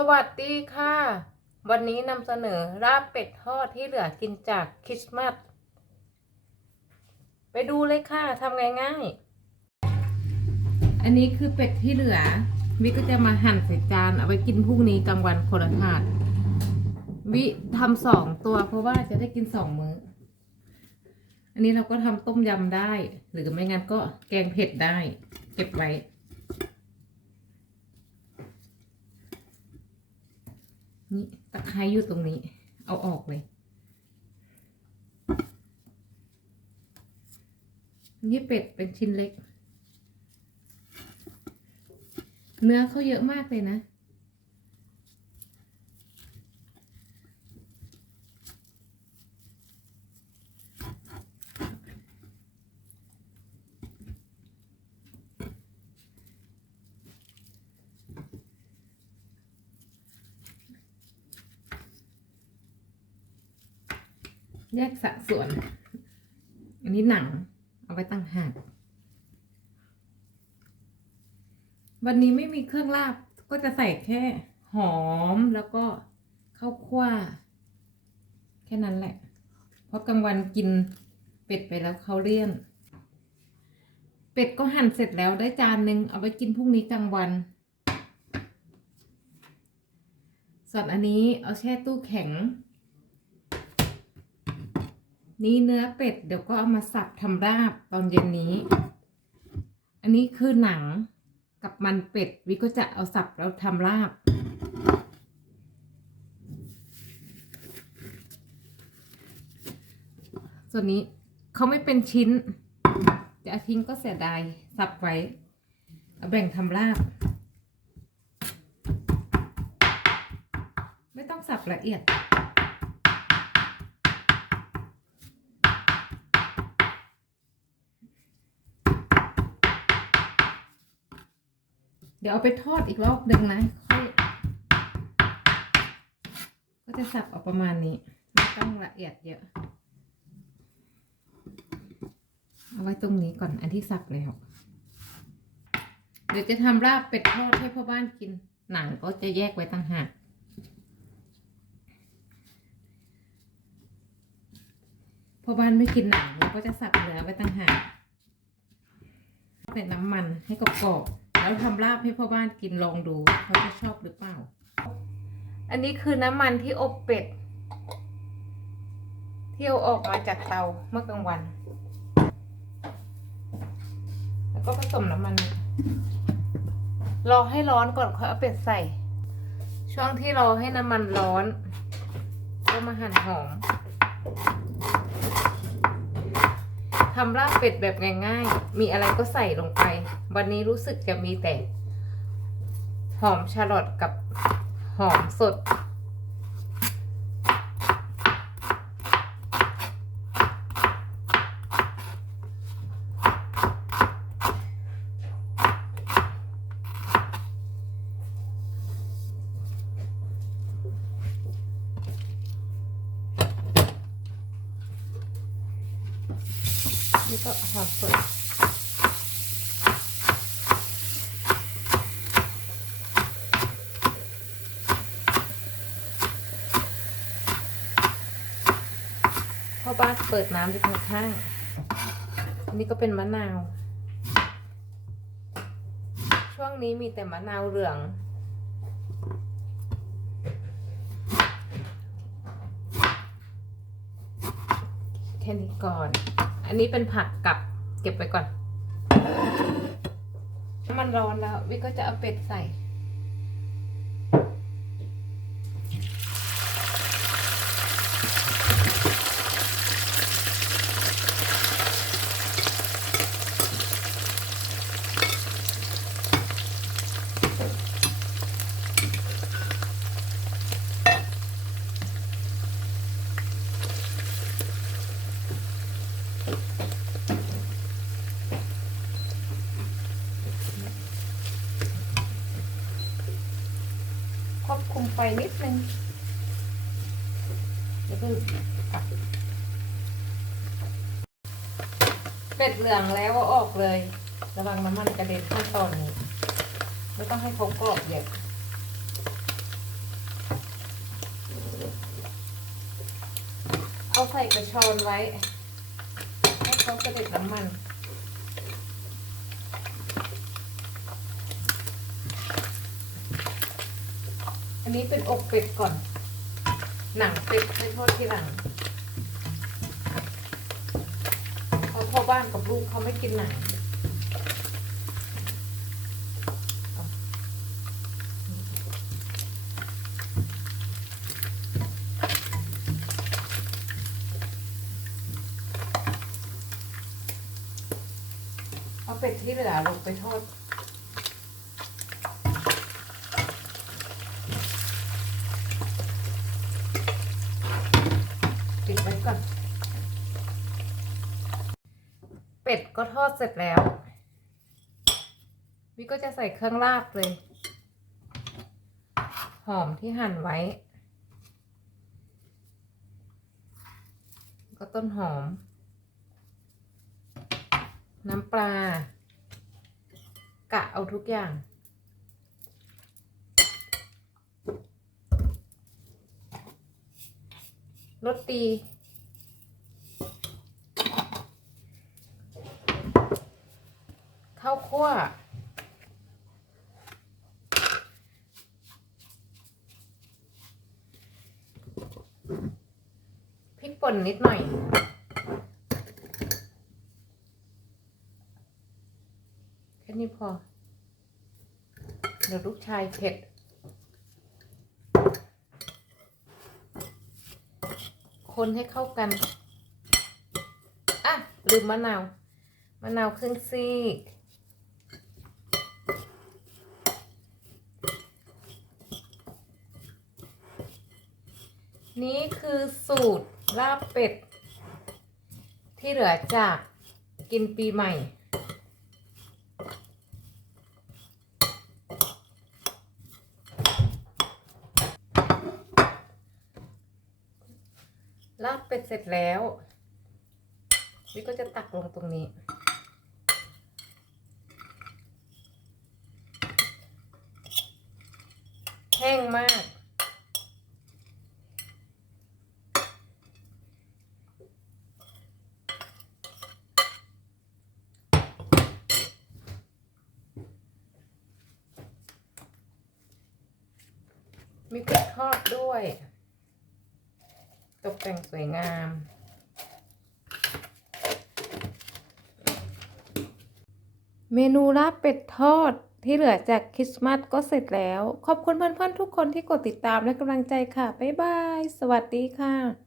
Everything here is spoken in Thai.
สวัสดีค่ะ วันนี้นำเสนอลาบเป็ดทอดที่เหลือกินจากคริสต์มาส ไปดูเลยค่ะทำง่ายๆ อันนี้คือเป็ดที่เหลือ วิก็จะมาหั่นใส่จานเอาไปกินพรุ่งนี้กลางวันคนละถาด วิทำสองตัวเพราะว่าจะได้กินสองมื้อ อันนี้เราก็ทำต้มยำได้ หรือไม่งั้นก็แกงเผ็ดได้ เก็บไว้ นี่ตะไคร้อยู่ตรงนี้ เอาออกเลยนี่เป็ดเป็นชิ้นเล็ก เนื้อเขาเยอะมากเลยนะ แยกสัดส่วน อันนี้หนัง เอาไว้ตั้งหากวันนี้ไม่มีเครื่องลาบก็จะใส่แค่หอมแล้วก็ข้าวคั่วแค่นั้นแหละ เพราะกลางวันกินเป็ดไปแล้วเขาเลี่ยน เป็ดก็หั่นเสร็จแล้วได้จานหนึ่งเอาไปกินพรุ่งนี้กลางวัน ส่วนอันนี้เอาแช่ตู้แข็ง นี่เนื้อเป็ดเดี๋ยวก็เอามาสับทำราบตอนเย็นนี้ อันนี้คือหนังกับมันเป็ดวิก็จะเอาสับแล้วทำราบ ส่วนนี้เขาไม่เป็นชิ้น จะทิ้งก็เสียดายสับไว้เอาแบ่งทำราบ ไม่ต้องสับละเอียด ดี๋ยวเอาไปทอดอีกรอบหนึ่งนะค่อยก็จะสับออกประมาณนี้ไม่ต้องละเอียดเยอะ เอาไว้ตรงนี้ก่อนอันที่สับแล้วเดี๋ยวจะทำลาบเป็ดทอดให้พ่อบ้านกิน หนังก็จะแยกไว้ต่างหากพ่อบ้านไม่กินหนังเราก็จะสับเนื้อไว้ต่างหากใส่น้ำมันให้กรอบๆ แล้วทำลาบให้พ่อบ้านกินลองดูเขาจะชอบหรือเปล่า อันนี้คือน้ำมันที่อบเป็ด ที่เอาออกมาจากเตาเมื่อกลางวัน แล้วก็ผสมน้ำมัน รอให้ร้อนก่อนค่อยเอาเป็ดใส่ ช่วงที่รอให้น้ำมันร้อน ก็มาหั่นหอม ทำลาบเป็ดแบบง่ายๆ มีอะไรก็ใส่ลงไป วันนี้รู้สึกจะมีแต่ หอมชาลอตกับหอมสด นี่ก็หอมสดพ่อบ้านเปิดน้ำอยู่ข้างอันนี้ก็เป็นมะนาว ช่วงนี้มีแต่มะนาวเหลืองแค่นี้ก่อน อันนี้เป็นผักกับเก็บไว้ก่อน น้ำมันร้อนแล้ววิก็จะเอาเป็ดใส่ ไฟนิดนึงเดี๋ยวเพิ่งเป็ดเหลืองแล้วก็ออกเลย ระวังน้ำมันกระเด็นขั้นตอนนี้ไม่ต้องให้เขากรอบเยอะเอาใส่กระชอนไว้ ให้เขากระเด็นน้ำมัน อันนี้เป็นอกเป็ดก่อน หนังเป็ดให้ทอดที่หลังเพราะพ่อบ้านกับลูกเขาไม่กินหนังเอาเป็ดที่เหลือลงไปทอด ปิดไว้ ก่อน เป็ดก็ทอดเสร็จแล้ววิก็จะใส่เครื่องลาบเลย หอมที่หั่นไว้ ก็ต้นหอม น้ำปลา กะเอาทุกอย่างรสตีาวคั่วพริกป่นนิดหน่อย แค่นี้พอ เดี๋ยวลูกชายเผ็ดคนให้เข้ากัน อะ ลืมมะนาว มะนาวครึ่งซีก นี่ คือสูตรลาบเป็ด ที่เหลือจากกินปีใหม่ ลาบเป็ดเสร็จแล้ววิก็จะตักลงตรงนี้แห้งมาก มีกระทอดด้วย ตกแต่งสวยงาม เมนูลาบเป็ดทอดที่เหลือจากคริสต์มาสก็เสร็จแล้ว ขอบคุณเพื่อนๆทุกคนที่กดติดตามและกำลังใจค่ะ บ๊ายบาย สวัสดีค่ะ